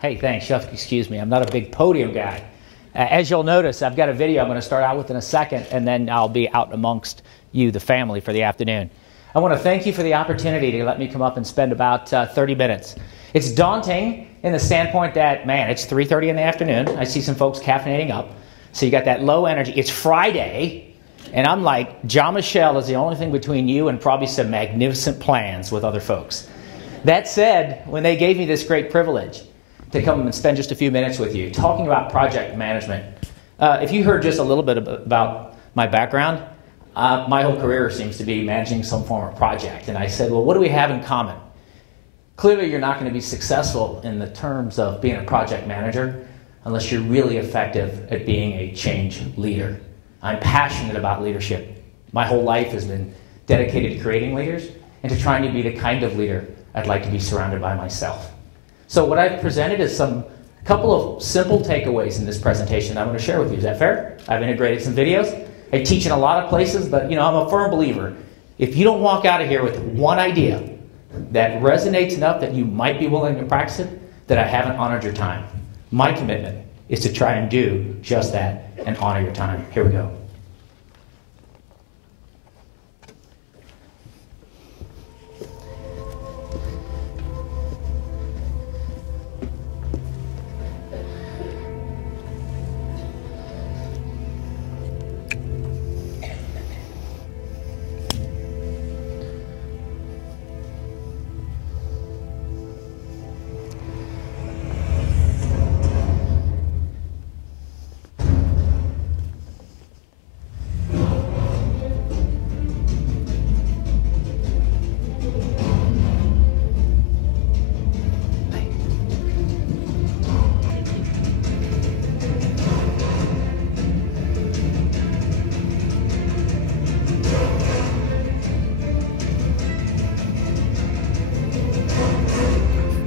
Hey, thanks. You'll have to excuse me. I'm not a big podium guy. As you'll notice, I've got a video I'm going to start out with in a second, and then I'll be out amongst you, the family, for the afternoon. I want to thank you for the opportunity to let me come up and spend about 30 minutes. It's daunting in the standpoint that, man, it's 3:30 in the afternoon. I see some folks caffeinating up. So you got that low energy. It's Friday, and I'm like, Jon Michel is the only thing between you and probably some magnificent plans with other folks. That said, when they gave me this great privilege to come and spend just a few minutes with you, talking about project management, if you heard just a little bit about my background, my whole career seems to be managing some form of project. And I said, well, what do we have in common? Clearly, you're not going to be successful in the terms of being a project manager unless you're really effective at being a change leader. I'm passionate about leadership. My whole life has been dedicated to creating leaders and to trying to be the kind of leader I'd like to be surrounded by myself. So what I've presented is a couple of simple takeaways in this presentation I'm going to share with you. Is that fair? I've integrated some videos. I teach in a lot of places, but I'm a firm believer. If you don't walk out of here with one idea that resonates enough that you might be willing to practice it, that I haven't honored your time. My commitment is to try and do just that and honor your time. Here we go.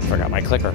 Forgot my clicker.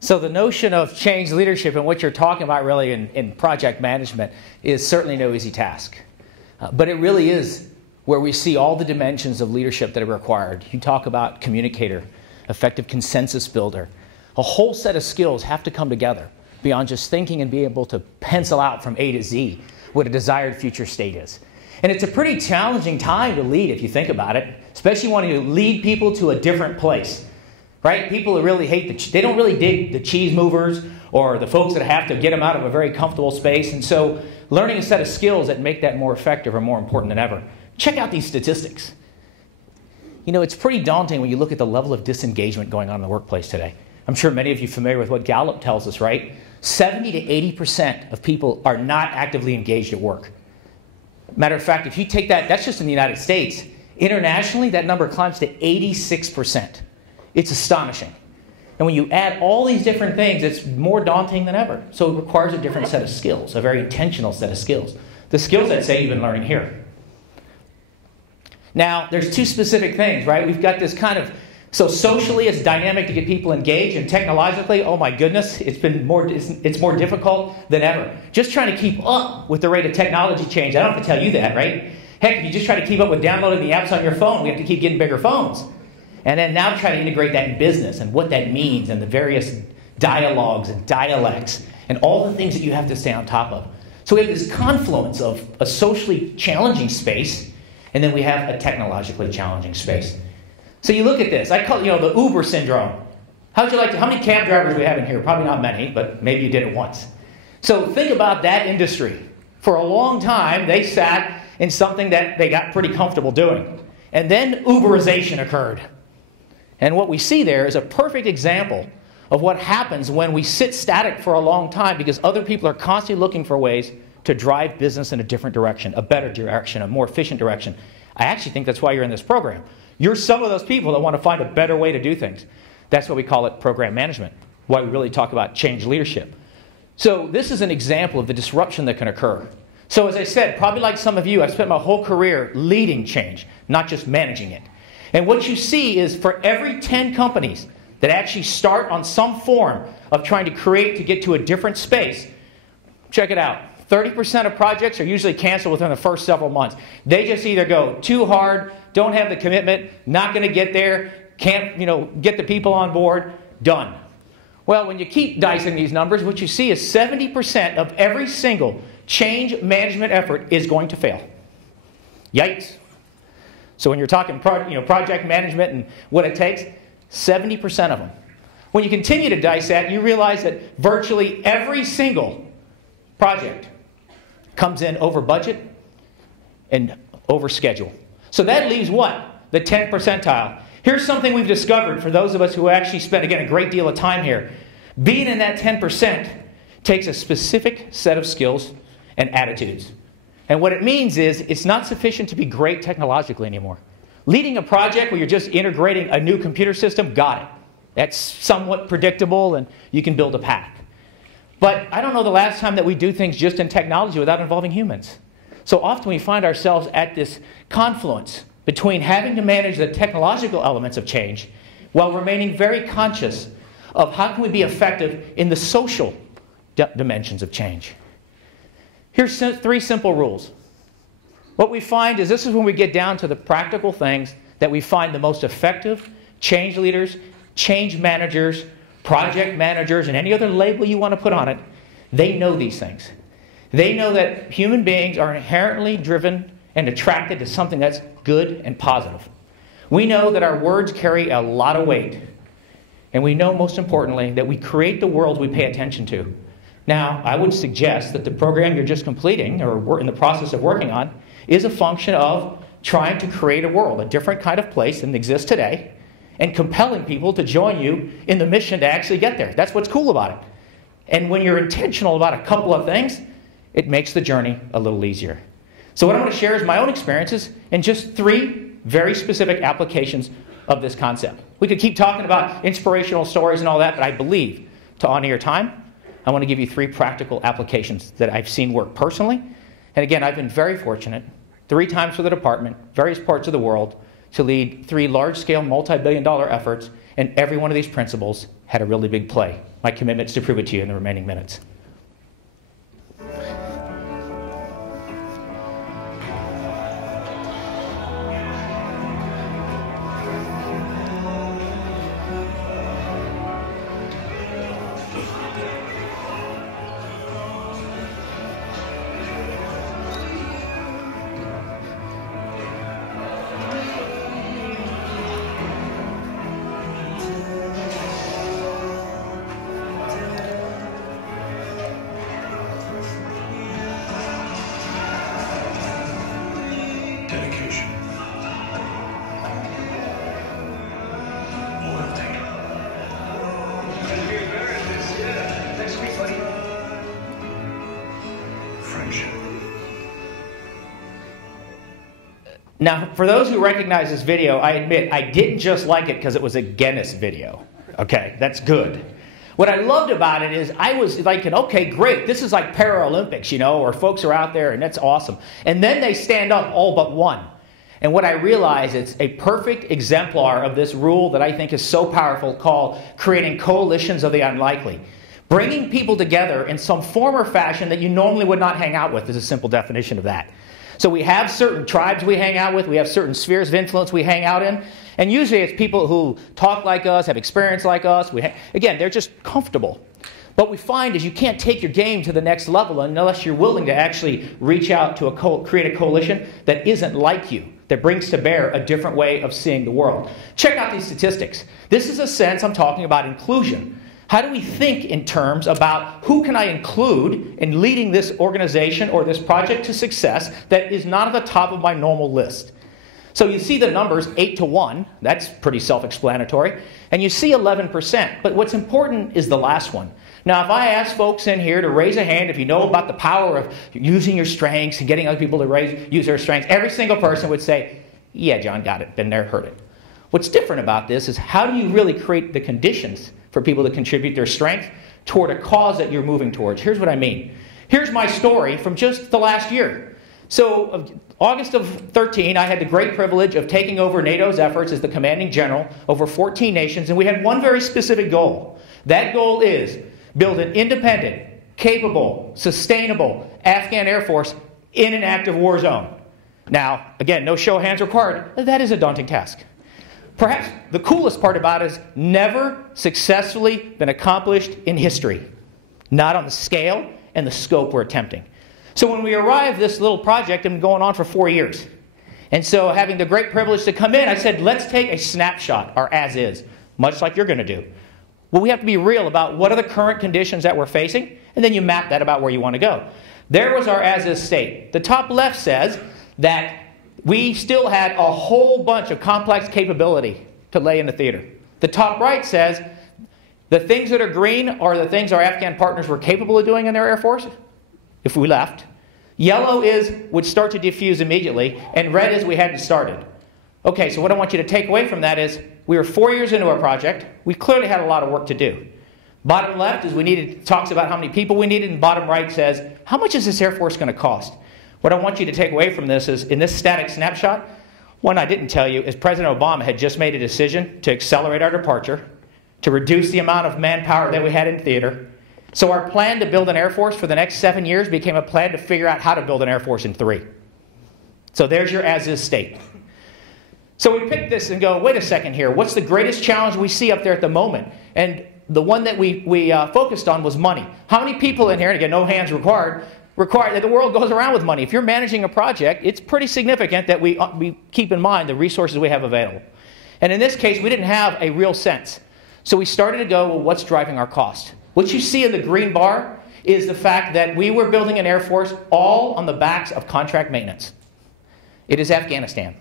So the notion of change leadership and what you're talking about really in project management is certainly no easy task. But it really is where we see all the dimensions of leadership that are required. You talk about communicator, effective consensus builder. A whole set of skills have to come together beyond just thinking and being able to pencil out from A to Z what a desired future state is. And it's a pretty challenging time to lead if you think about it, especially when you lead people to a different place. Right? People who really hate they don't really dig the cheese movers or the folks that have to get them out of a very comfortable space. And so learning a set of skills that make that more effective are more important than ever. Check out these statistics. It's pretty daunting when you look at the level of disengagement going on in the workplace today. I'm sure many of you are familiar with what Gallup tells us, right? 70 to 80% of people are not actively engaged at work. Matter of fact, if you take that's just in the United States. Internationally, that number climbs to 86%. It's astonishing. And when you add all these different things, it's more daunting than ever. So it requires a different set of skills, a very intentional set of skills. The skills that say you've been learning here. Now, there's two specific things, right? We've got this so socially it's dynamic to get people engaged, and technologically, oh my goodness, it's more difficult than ever. Just trying to keep up with the rate of technology change. I don't have to tell you that, right? Heck, if you just try to keep up with downloading the apps on your phone, we have to keep getting bigger phones. And then now try to integrate that in business and what that means and the various dialogues and dialects and all the things that you have to stay on top of. So we have this confluence of a socially challenging space And then we have a technologically challenging space. So you look at this. I call it, the Uber syndrome. How many cab drivers do we have in here? Probably not many, but maybe you did it once. So think about that industry. For a long time, they sat in something that they got pretty comfortable doing. And then Uberization occurred. And what we see there is a perfect example of what happens when we sit static for a long time because other people are constantly looking for ways to drive business in a different direction, a better direction, a more efficient direction. I actually think that's why you're in this program. You're some of those people that want to find a better way to do things. That's why we call it program management, why we really talk about change leadership. So this is an example of the disruption that can occur. So as I said, probably like some of you, I've spent my whole career leading change, not just managing it. And what you see is for every 10 companies that actually start on some form of trying to create to get to a different space, check it out. 30% of projects are usually canceled within the first several months. They just either go too hard, don't have the commitment, not going to get there, can't get the people on board, done. Well, when you keep dicing these numbers, what you see is 70% of every single change management effort is going to fail. Yikes. So when you're talking project management and what it takes, 70% of them. When you continue to dice that, you realize that virtually every single project comes in over budget and over schedule. So that leaves what? The 10th percentile. Here's something we've discovered for those of us who actually spent, again, a great deal of time here. Being in that 10% takes a specific set of skills and attitudes. And what it means is it's not sufficient to be great technologically anymore. Leading a project where you're just integrating a new computer system, got it. That's somewhat predictable and you can build a path. But I don't know the last time that we do things just in technology without involving humans. So often we find ourselves at this confluence between having to manage the technological elements of change while remaining very conscious of how can we be effective in the social dimensions of change. Here's 3 simple rules. What we find is this is when we get down to the practical things that we find the most effective change leaders, change managers, project managers, and any other label you want to put on it, they know these things. They know that human beings are inherently driven and attracted to something that's good and positive. We know that our words carry a lot of weight. And we know, most importantly, that we create the world we pay attention to. Now, I would suggest that the program you're just completing, or in the process of working on, is a function of trying to create a world, a different kind of place than exists today, and compelling people to join you in the mission to actually get there. That's what's cool about it. And when you're intentional about a couple of things, it makes the journey a little easier. So what I'm going to share is my own experiences and just 3 very specific applications of this concept. We could keep talking about inspirational stories and all that, but I believe, to honor your time, I want to give you 3 practical applications that I've seen work personally. And again, I've been very fortunate, 3 times for the department, various parts of the world, to lead 3 large-scale, multi-billion-dollar efforts, and every one of these principles had a really big play. My commitment is to prove it to you in the remaining minutes. Dedication. Loyalty. Next week, buddy. Friendship. Now, for those who recognize this video, I admit I didn't just like it because it was a Guinness video. Okay, that's good. What I loved about it is I was like, okay, great, this is like Paralympics, or folks are out there and that's awesome. And then they stand up all but one. And what I realize it's a perfect exemplar of this rule that I think is so powerful called creating coalitions of the unlikely. Bringing people together in some form or fashion that you normally would not hang out with is a simple definition of that. So we have certain tribes we hang out with, we have certain spheres of influence we hang out in, and usually it's people who talk like us, have experience like us. Again, they're just comfortable. What we find is you can't take your game to the next level unless you're willing to actually reach out to create a coalition that isn't like you. that brings to bear a different way of seeing the world. Check out these statistics. This is a sense I'm talking about inclusion. How do we think in terms about who can I include in leading this organization or this project to success that is not at the top of my normal list? So you see the numbers 8 to 1. That's pretty self-explanatory. And you see 11%. But what's important is the last one. Now, if I ask folks in here to raise a hand if you know about the power of using your strengths and getting other people to use their strengths, every single person would say, yeah, John, got it. Been there, heard it. What's different about this is how do you really create the conditions for people to contribute their strength toward a cause that you're moving towards? Here's what I mean. Here's my story from just the last year. So August of 13, I had the great privilege of taking over NATO's efforts as the commanding general over 14 nations, and we had one very specific goal. That goal is build an independent, capable, sustainable Afghan Air Force in an active war zone. Now, again, no show of hands required. That is a daunting task. Perhaps the coolest part about it is never successfully been accomplished in history. Not on the scale and the scope we're attempting. So when we arrived, this little project had been going on for 4 years. And so having the great privilege to come in, I said, let's take a snapshot, or as is, much like you're going to do. Well, we have to be real about what are the current conditions that we're facing, and then you map that about where you want to go. There was our as-is state. The top left says that we still had a whole bunch of complex capability to lay in the theater. The top right says the things that are green are the things our Afghan partners were capable of doing in their Air Force if we left. Yellow would start to diffuse immediately, and red is we hadn't started. Okay, so what I want you to take away from that is we were 4 years into our project. We clearly had a lot of work to do. Bottom left is talks about how many people we needed, and bottom right says, how much is this Air Force going to cost? What I want you to take away from this is, in this static snapshot, one I didn't tell you is President Obama had just made a decision to accelerate our departure, to reduce the amount of manpower that we had in theater. So our plan to build an Air Force for the next 7 years became a plan to figure out how to build an Air Force in 3. So there's your as-is state. So we picked this and go, wait a second here, what's the greatest challenge we see up there at the moment? And the one that we focused on was money. How many people in here, and again, no hands required that the world goes around with money? If you're managing a project, it's pretty significant that we keep in mind the resources we have available. And in this case, we didn't have a real sense. So we started to go, well, what's driving our cost? What you see in the green bar is the fact that we were building an Air Force all on the backs of contract maintenance. It is Afghanistan.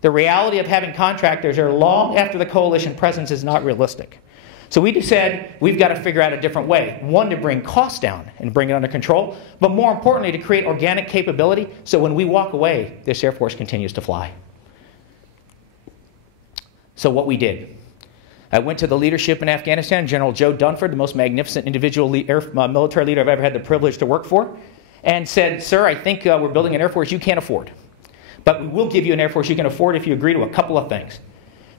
The reality of having contractors there long after the coalition presence is not realistic. So we said we've got to figure out a different way. One, to bring costs down and bring it under control, but more importantly, to create organic capability so when we walk away, this Air Force continues to fly. So what we did. I went to the leadership in Afghanistan, General Joe Dunford, the most magnificent individual military leader I've ever had the privilege to work for, and said, sir, I think we're building an Air Force you can't afford. But we will give you an Air Force you can afford if you agree to a couple of things.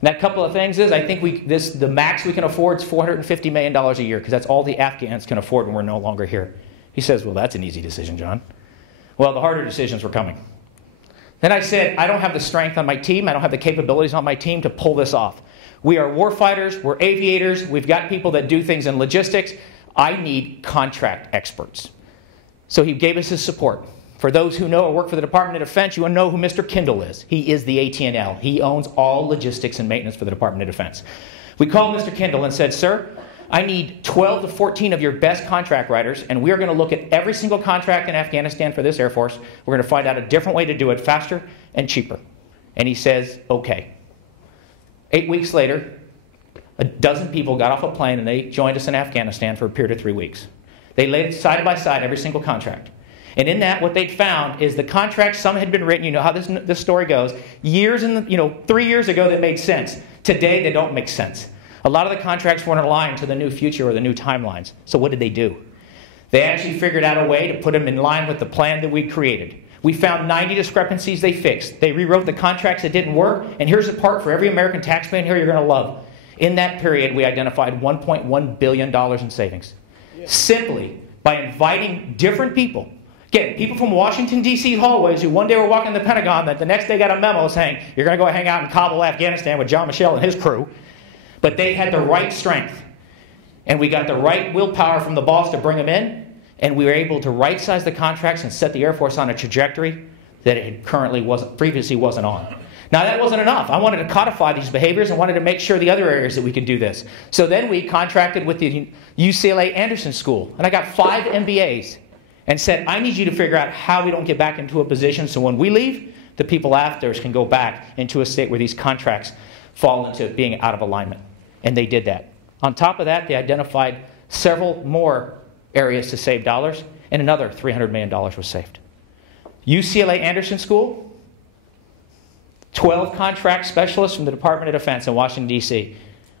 And that couple of things is, I think the max we can afford is $450 million a year, because that's all the Afghans can afford when we're no longer here. He says, well, that's an easy decision, John. Well, the harder decisions were coming. Then I said, I don't have the strength on my team, I don't have the capabilities on my team to pull this off. We are warfighters, we're aviators, we've got people that do things in logistics. I need contract experts. So he gave us his support. For those who know or work for the Department of Defense, you want to know who Mr. Kindle is. He is the AT&L. He owns all logistics and maintenance for the Department of Defense. We called Mr. Kindle and said, sir, I need 12 to 14 of your best contract writers, and we are going to look at every single contract in Afghanistan for this Air Force. We're going to find out a different way to do it faster and cheaper. And he says, okay. 8 weeks later, a dozen people got off a plane and they joined us in Afghanistan for a period of 3 weeks. They laid side by side every single contract. And in that, what they'd found is the contracts, some had been written, you know how this story goes, 3 years ago they made sense. Today they don't make sense. A lot of the contracts weren't aligned to the new future or the new timelines. So what did they do? They actually figured out a way to put them in line with the plan that we'd created. We found 90 discrepancies they fixed. They rewrote the contracts that didn't work, and here's the part for every American taxpayer here you're going to love. In that period, we identified $1.1 billion in savings. Yeah. Simply by inviting different people. Again, people from Washington, D.C. hallways who one day were walking the Pentagon that the next day got a memo saying, you're going to go hang out in Kabul, Afghanistan with Jon Michel and his crew. But they had the right strength. And we got the right willpower from the boss to bring them in. And we were able to right-size the contracts and set the Air Force on a trajectory that it previously wasn't on. Now that wasn't enough. I wanted to codify these behaviors and wanted to make sure the other areas that we could do this. So then we contracted with the UCLA Anderson School, and I got 5 MBAs and said, I need you to figure out how we don't get back into a position so when we leave, the people after us can go back into a state where these contracts fall into being out of alignment. And they did that. On top of that, they identified several more areas to save dollars, and another $300 million was saved. UCLA Anderson School, 12 contract specialists from the Department of Defense in Washington, D.C.,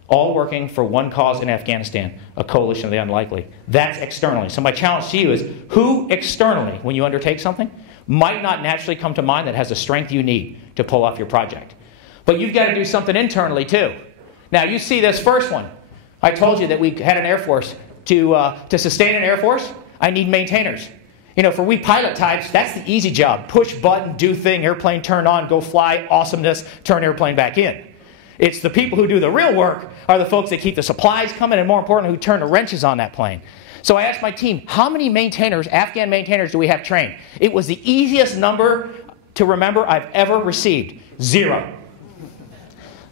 all working for one cause in Afghanistan, a coalition of the unlikely. That's externally. So my challenge to you is, who externally, when you undertake something, might not naturally come to mind that has the strength you need to pull off your project? But you've got to do something internally, too. Now, you see this first one. I told you that we had an Air Force. To sustain an Air Force, I need maintainers. You know, for we pilot types, that's the easy job. Push button, do thing, airplane turn on, go fly, awesomeness, turn airplane back in. It's the people who do the real work are the folks that keep the supplies coming and, more importantly, who turn the wrenches on that plane. So I asked my team, how many maintainers, Afghan maintainers, do we have trained? It was the easiest number to remember I've ever received. 0.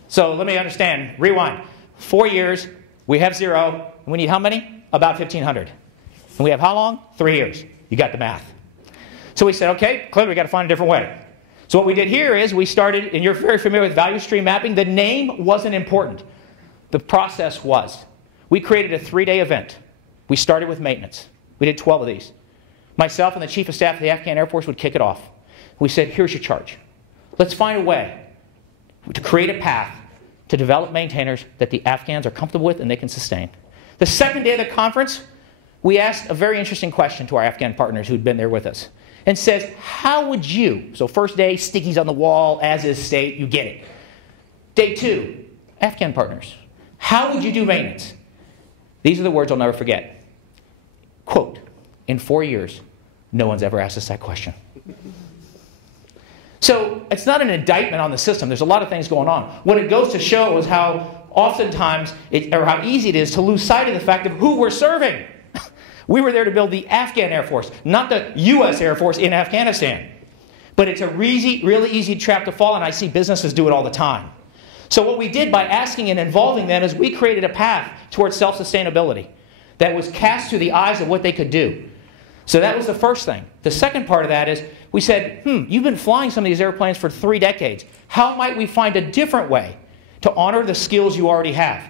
So let me understand. Rewind. 4 years, we have 0. And we need how many? About 1,500. And we have how long? 3 years. You got the math. So we said, okay, clearly we've got to find a different way. So what we did here is we started, and you're very familiar with value stream mapping. The name wasn't important. The process was. We created a 3-day event. We started with maintenance. We did 12 of these. Myself and the Chief of Staff of the Afghan Air Force would kick it off. We said, here's your charge. Let's find a way to create a path to develop maintainers that the Afghans are comfortable with and they can sustain. The second day of the conference, we asked a very interesting question to our Afghan partners who'd been there with us, and says, how would you, so first day, stickies on the wall, as is state, you get it. Day 2, Afghan partners, how would you do maintenance? These are the words I'll never forget. Quote, in 4 years, no one's ever asked us that question. So it's not an indictment on the system. There's a lot of things going on. What it goes to show is how oftentimes, or how easy it is to lose sight of the fact of who we're serving. We were there to build the Afghan Air Force, not the U.S. Air Force in Afghanistan. But it's a really easy trap to fall in. I see businesses do it all the time. So what we did by asking and involving them is we created a path towards self-sustainability that was cast through the eyes of what they could do. So that was the first thing. The second part of that is we said, you've been flying some of these airplanes for 3 decades. How might we find a different way to honor the skills you already have?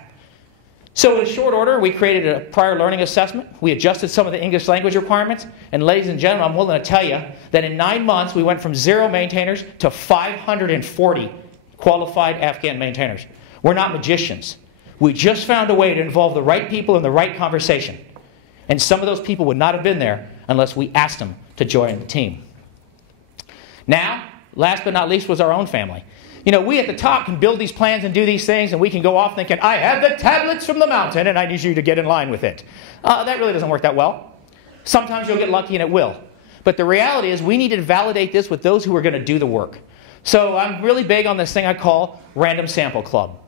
So in short order, we created a prior learning assessment. We adjusted some of the English language requirements. And ladies and gentlemen, I'm willing to tell you that in 9 months, we went from 0 maintainers to 540 qualified Afghan maintainers. We're not magicians. We just found a way to involve the right people in the right conversation. And some of those people would not have been there unless we asked them to join the team. Now, last but not least was our own family. You know, we at the top can build these plans and do these things, and we can go off thinking, I have the tablets from the mountain, and I need you to get in line with it. That really doesn't work that well. Sometimes you'll get lucky, and it will. But the reality is we need to validate this with those who are going to do the work. So I'm really big on this thing I call Random Sample Club.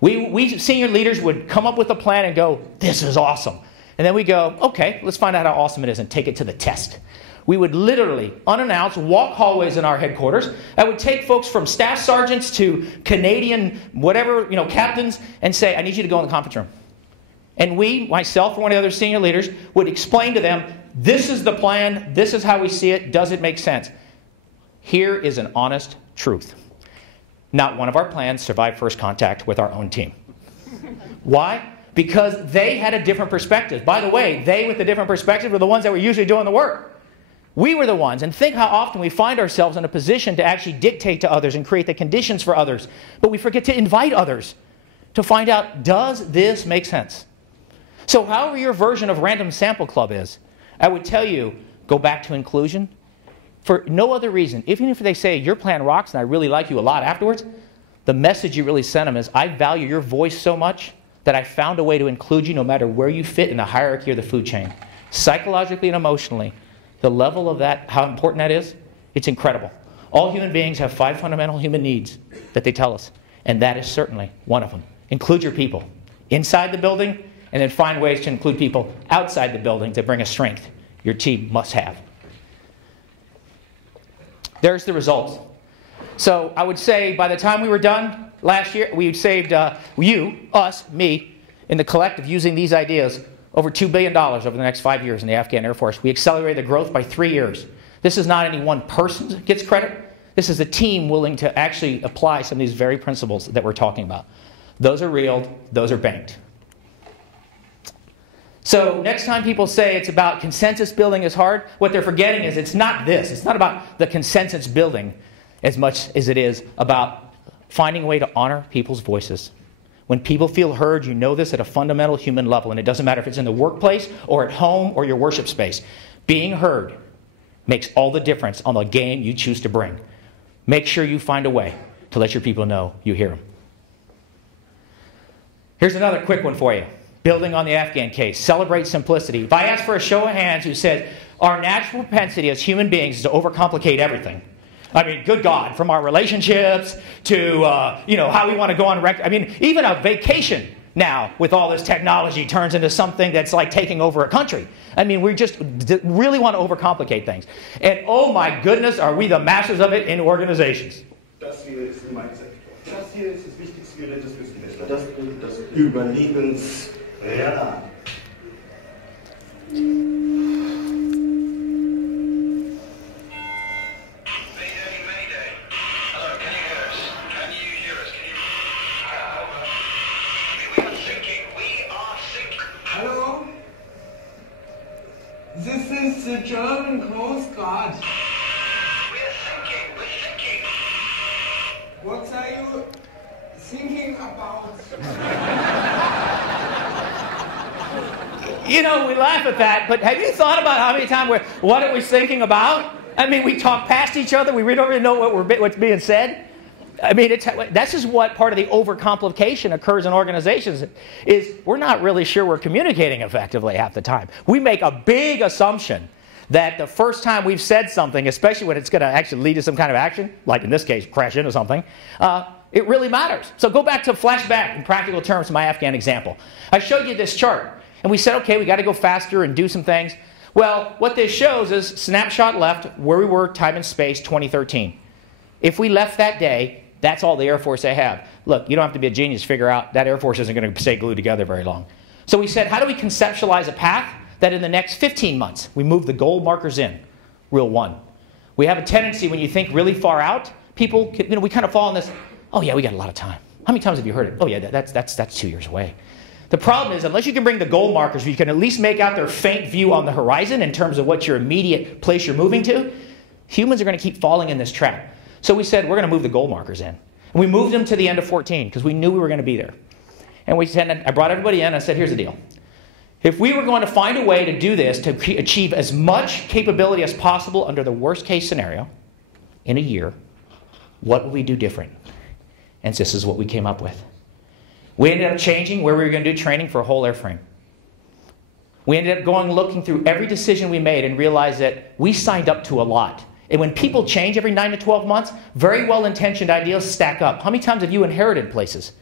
We senior leaders would come up with a plan and go, this is awesome. And then we go, okay, let's find out how awesome it is and take it to the test. We would literally, unannounced, walk hallways in our headquarters. I would take folks from staff sergeants to Canadian whatever, captains, and say, I need you to go in the conference room. And we, myself or one of the other senior leaders, would explain to them, this is the plan, this is how we see it, does it make sense? Here is an honest truth. Not one of our plans survived first contact with our own team. Why? Because they had a different perspective. By the way, they with the different perspective were the ones that were usually doing the work. We were the ones. And think how often we find ourselves in a position to actually dictate to others and create the conditions for others. But we forget to invite others to find out, does this make sense? So however your version of Random Sample Club is, I would tell you, go back to inclusion. For no other reason. Even if they say, your plan rocks and I really like you a lot afterwards, the message you really send them is, I value your voice so much that I found a way to include you no matter where you fit in the hierarchy or the food chain. Psychologically and emotionally, the level of that, how important that is, it's incredible. All human beings have 5 fundamental human needs that they tell us, and that is certainly one of them. Include your people inside the building, and then find ways to include people outside the building to bring a strength your team must have. There's the results. So I would say by the time we were done last year, we saved you, us, me, in the collective using these ideas, over $2 billion over the next 5 years in the Afghan Air Force. We accelerated the growth by 3 years. This is not any one person that gets credit. This is a team willing to actually apply some of these very principles that we're talking about. Those are real. Those are banked. So next time people say it's about consensus building is hard, what they're forgetting is it's not this. It's not about the consensus building as much as it is about finding a way to honor people's voices. When people feel heard, you know this at a fundamental human level, and it doesn't matter if it's in the workplace or at home or your worship space. Being heard makes all the difference on the game you choose to bring. Make sure you find a way to let your people know you hear them. Here's another quick one for you. Building on the Afghan case, celebrate simplicity. If I ask for a show of hands who said, our natural propensity as human beings is to overcomplicate everything. I mean, good God, from our relationships to, how we want to go on record. I mean, even a vacation now with all this technology turns into something that's like taking over a country. I mean, we just really want to overcomplicate things. And oh my goodness, are we the masters of it in organizations. Das hier ist die Mindset. Das hier ist das wichtigste Gerät, das wir sind. Das ist das Überlebens... Ja. Hello? This is the German Coast Guard. We're thinking. What are you thinking about? You know, we laugh at that, but have you thought about how many times what are we thinking about? I mean, we talk past each other. We don't really know what's being said. I mean, that's just what part of the overcomplication occurs in organizations is we're not really sure we're communicating effectively half the time. We make a big assumption that the first time we've said something, especially when it's going to actually lead to some kind of action, like in this case, crash into something, it really matters. So go back to flashback in practical terms to my Afghan example. I showed you this chart, and we said, okay, we got to go faster and do some things. Well, what this shows is snapshot left where we were time and space 2013. If we left that day, that's all the Air Force they have. Look, you don't have to be a genius to figure out that Air Force isn't going to stay glued together very long. So we said, how do we conceptualize a path that in the next 15 months, we move the goal markers in? Rule 1. We have a tendency when you think really far out, people, we kind of fall in this, oh yeah, we got a lot of time. How many times have you heard it? Oh yeah, that's 2 years away. The problem is, unless you can bring the goal markers, you can at least make out their faint view on the horizon in terms of what your immediate place you're moving to, humans are going to keep falling in this trap. So we said, we're going to move the goal markers in. And we moved them to the end of 14 because we knew we were going to be there. And we said, I brought everybody in and I said, here's the deal. If we were going to find a way to do this, to achieve as much capability as possible under the worst case scenario in a year, what would we do different? And this is what we came up with. We ended up changing where we were going to do training for a whole airframe. We ended up looking through every decision we made and realized that we signed up to a lot. And when people change every 9 to 12 months, very well-intentioned ideas stack up. How many times have you inherited places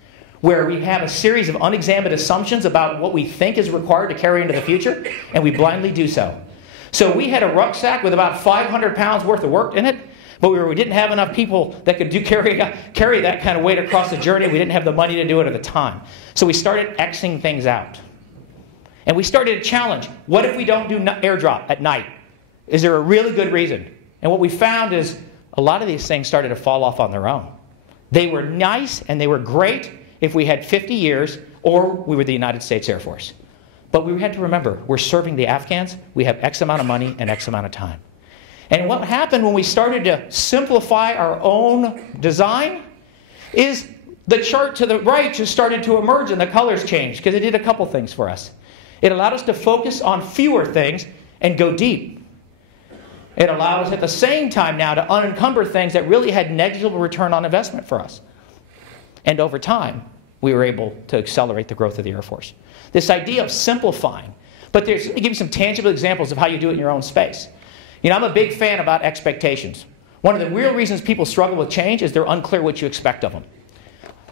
where we have a series of unexamined assumptions about what we think is required to carry into the future, and we blindly do so? So we had a rucksack with about 500 pounds worth of work in it, but we didn't have enough people that could carry that kind of weight across the journey. We didn't have the money to do it at the time. So we started Xing things out. And we started a challenge. What if we don't do airdrop at night? Is there a really good reason? And what we found is a lot of these things started to fall off on their own. They were nice and they were great if we had 50 years or we were the United States Air Force. But we had to remember, we're serving the Afghans. We have X amount of money and X amount of time. And what happened when we started to simplify our own design is the chart to the right just started to emerge and the colors changed because it did a couple things for us. It allowed us to focus on fewer things and go deep. It allowed us at the same time now to unencumber things that really had negligible return on investment for us. And over time, we were able to accelerate the growth of the Air Force. This idea of simplifying. But let me give you some tangible examples of how you do it in your own space. You know, I'm a big fan about expectations. One of the real reasons people struggle with change is they're unclear what you expect of them.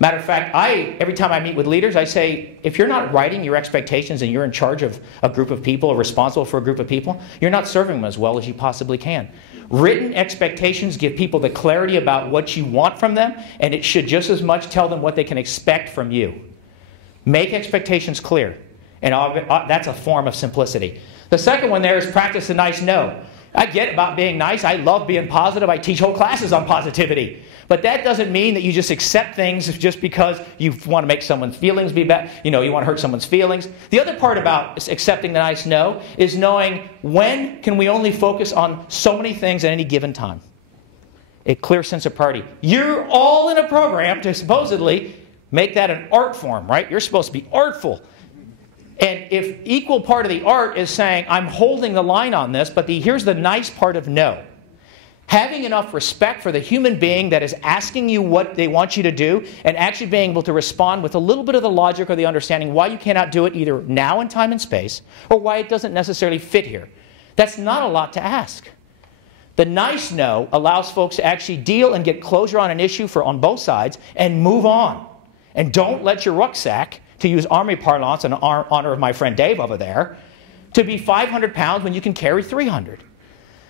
Matter of fact, every time I meet with leaders, I say, if you're not writing your expectations and you're in charge of a group of people or responsible for a group of people, you're not serving them as well as you possibly can. Written expectations give people the clarity about what you want from them, and it should just as much tell them what they can expect from you. Make expectations clear, and that's a form of simplicity. The second one there is practice a nice no. I get about being nice. I love being positive. I teach whole classes on positivity. But that doesn't mean that you just accept things just because you want to make someone's feelings be bad. You know, you want to hurt someone's feelings. The other part about accepting the nice no is knowing when can we only focus on so many things at any given time. A clear sense of priority. You're all in a program to supposedly make that an art form, right? You're supposed to be artful. And if equal part of the art is saying, I'm holding the line on this, but here's the nice part of no. Having enough respect for the human being that is asking you what they want you to do and actually being able to respond with a little bit of the logic or the understanding why you cannot do it either now in time and space or why it doesn't necessarily fit here. That's not a lot to ask. The nice no allows folks to actually deal and get closure on an issue on both sides and move on. And don't let your rucksack, to use Army parlance in honor of my friend Dave over there, to be 500 pounds when you can carry 300.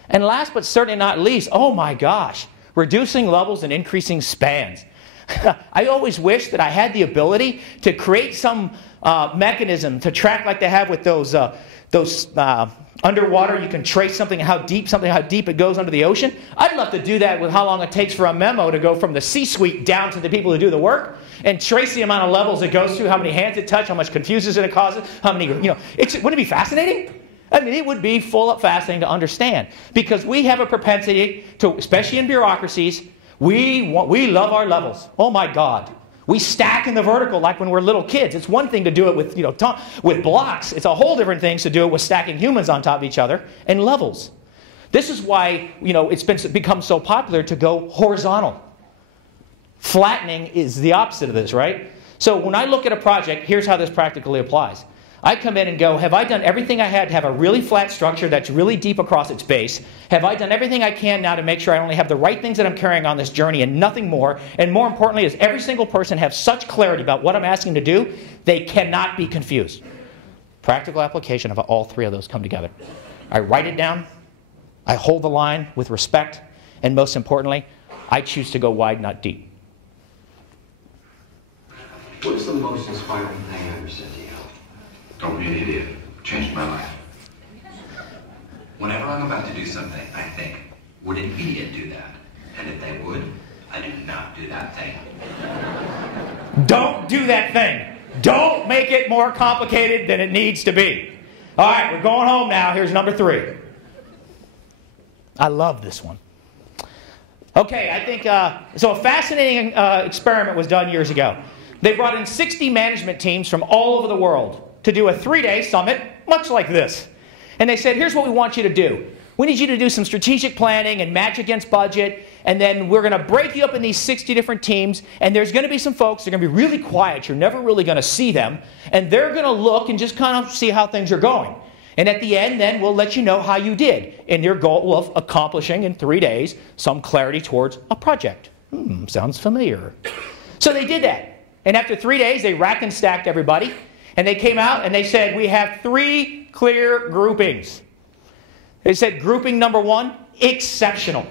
And last but certainly not least, oh my gosh, reducing levels and increasing spans. I always wish that I had the ability to create some mechanism to track like they have with those underwater. You can trace something how deep it goes under the ocean. I'd love to do that with how long it takes for a memo to go from the C-suite down to the people who do the work and trace the amount of levels it goes through, how many hands it touches, how much confusion it causes, how many, wouldn't it be fascinating? I mean, it would be full of fascinating to understand because we have a propensity to, especially in bureaucracies, we love our levels. Oh my God. We stack in the vertical like when we're little kids. It's one thing to do it with, with blocks. It's a whole different thing to do it with stacking humans on top of each other and levels. This is why, it's become so popular to go horizontal. Flattening is the opposite of this, right? So when I look at a project, here's how this practically applies. I come in and go, have I done everything I had to have a really flat structure that's really deep across its base? Have I done everything I can now to make sure I only have the right things that I'm carrying on this journey and nothing more? And more importantly, does every single person have such clarity about what I'm asking to do, they cannot be confused. Practical application of all three of those come together. I write it down, I hold the line with respect, and most importantly, I choose to go wide, not deep. What's the most inspiring thing I ever said to you? Don't be an idiot. Changed my life. Whenever I'm about to do something, I think, would an idiot do that? And if they would, I do not do that thing. Don't do that thing. Don't make it more complicated than it needs to be. All right, we're going home now. Here's number 3. I love this one. Okay, I think, so a fascinating experiment was done years ago. They brought in 60 management teams from all over the world to do a 3-day summit, much like this. And they said, here's what we want you to do. We need you to do some strategic planning and match against budget, and then we're going to break you up in these 60 different teams, and there's going to be some folks that are going to be really quiet. You're never really going to see them, and they're going to look and just kind of see how things are going. And at the end, then, we'll let you know how you did in your goal of accomplishing in 3 days some clarity towards a project. Sounds familiar. So they did that. And after 3 days, they racked and stacked everybody. And they came out and they said, we have 3 clear groupings. They said grouping number 1, exceptional.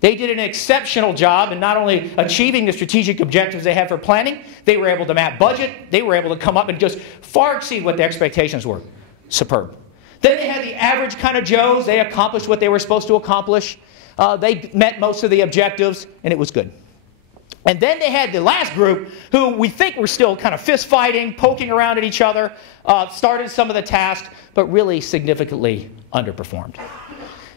They did an exceptional job in not only achieving the strategic objectives they had for planning, they were able to map budget, they were able to come up and just far exceed what the expectations were. Superb. Then they had the average kind of Joes. They accomplished what they were supposed to accomplish. They met most of the objectives, and it was good. And then they had the last group who we think were still kind of fist fighting, poking around at each other, started some of the tasks, but really significantly underperformed.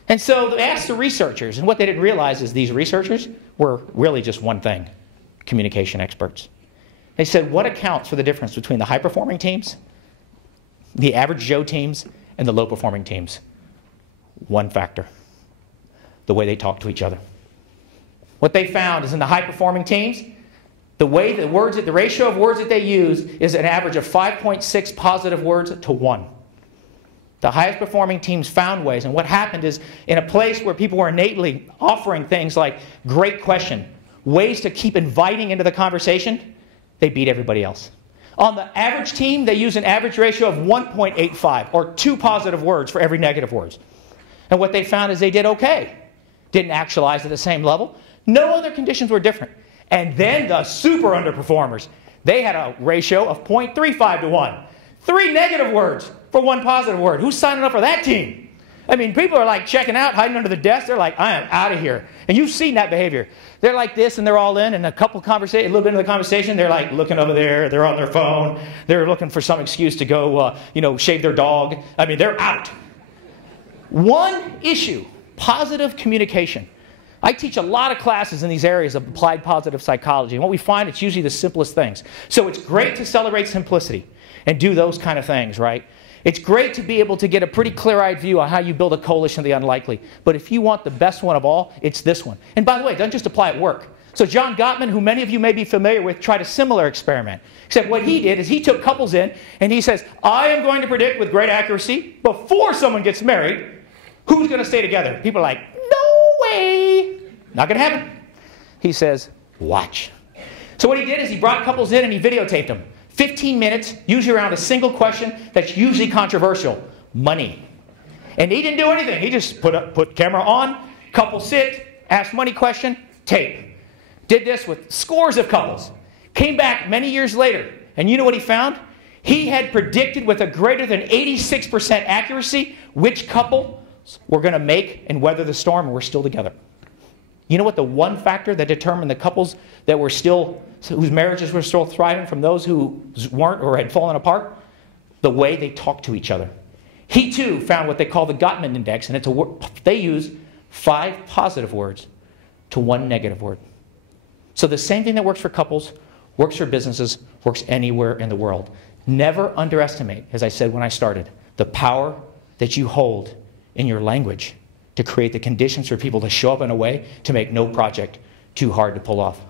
And so they asked the researchers, and what they didn't realize is these researchers were really just one thing, communication experts. They said, what accounts for the difference between the high-performing teams, the average Joe teams, and the low-performing teams? One factor, the way they talk to each other. What they found is in the high-performing teams, the ratio of words that they use is an average of 5.6 positive words to 1. The highest performing teams found ways, and what happened is in a place where people were innately offering things like great question, ways to keep inviting into the conversation, they beat everybody else. On the average team, they use an average ratio of 1.85, or 2 positive words for every negative words. And what they found is they did okay. Didn't actualize at the same level. No other conditions were different. And then the super underperformers, they had a ratio of 0.35 to 1. 3 negative words for 1 positive word. Who's signing up for that team? I mean, people are like checking out, hiding under the desk. They're like, I am out of here. And you've seen that behavior. They're like this, and they're all in, and a little bit into the conversation, they're like looking over there. They're on their phone. They're looking for some excuse to go, shave their dog. I mean, they're out. One issue, positive communication. I teach a lot of classes in these areas of applied positive psychology, and what we find, it's usually the simplest things. So it's great to celebrate simplicity and do those kind of things, right? It's great to be able to get a pretty clear-eyed view on how you build a coalition of the unlikely. But if you want the best one of all, it's this one. And by the way, it doesn't just apply at work. So John Gottman, who many of you may be familiar with, tried a similar experiment. Except what he did is he took couples in and he says, I am going to predict with great accuracy, before someone gets married, who's going to stay together. People are like, no way. Not going to happen. He says, watch. So what he did is he brought couples in and he videotaped them. 15 minutes, usually around a single question that's usually controversial. Money. And he didn't do anything. He just put camera on, couple sit, ask money question, tape. Did this with scores of couples. Came back many years later, and you know what he found? He had predicted with a greater than 86% accuracy which couple were going to make and weather the storm and were still together. You know what the one factor that determined the couples that were still, whose marriages were still thriving from those who weren't or had fallen apart? The way they talked to each other. He too found what they call the Gottman index, and they use 5 positive words to 1 negative word. So the same thing that works for couples, works for businesses, works anywhere in the world. Never underestimate, as I said when I started, the power that you hold in your language to create the conditions for people to show up in a way to make no project too hard to pull off.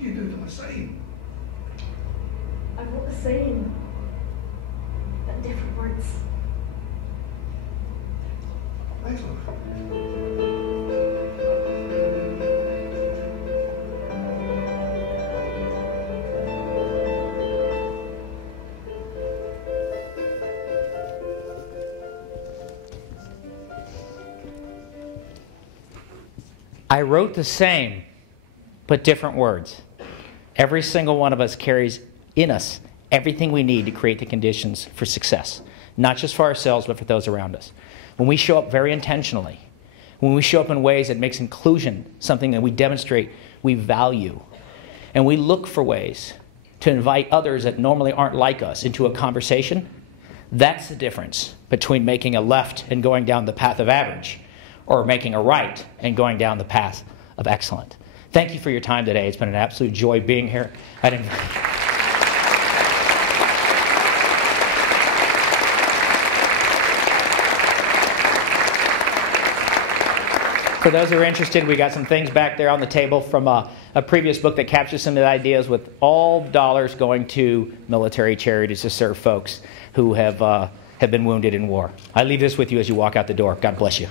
You do to my saying. I wrote the same, but different words. Excellent. I wrote the same, but different words. Every single one of us carries in us everything we need to create the conditions for success, not just for ourselves, but for those around us. When we show up very intentionally, when we show up in ways that makes inclusion something that we demonstrate we value, and we look for ways to invite others that normally aren't like us into a conversation, that's the difference between making a left and going down the path of average, or making a right and going down the path of excellent. Thank you for your time today. It's been an absolute joy being here. For those who are interested, we got some things back there on the table from a previous book that captures some of the ideas, with all dollars going to military charities to serve folks who have been wounded in war. I leave this with you as you walk out the door. God bless you.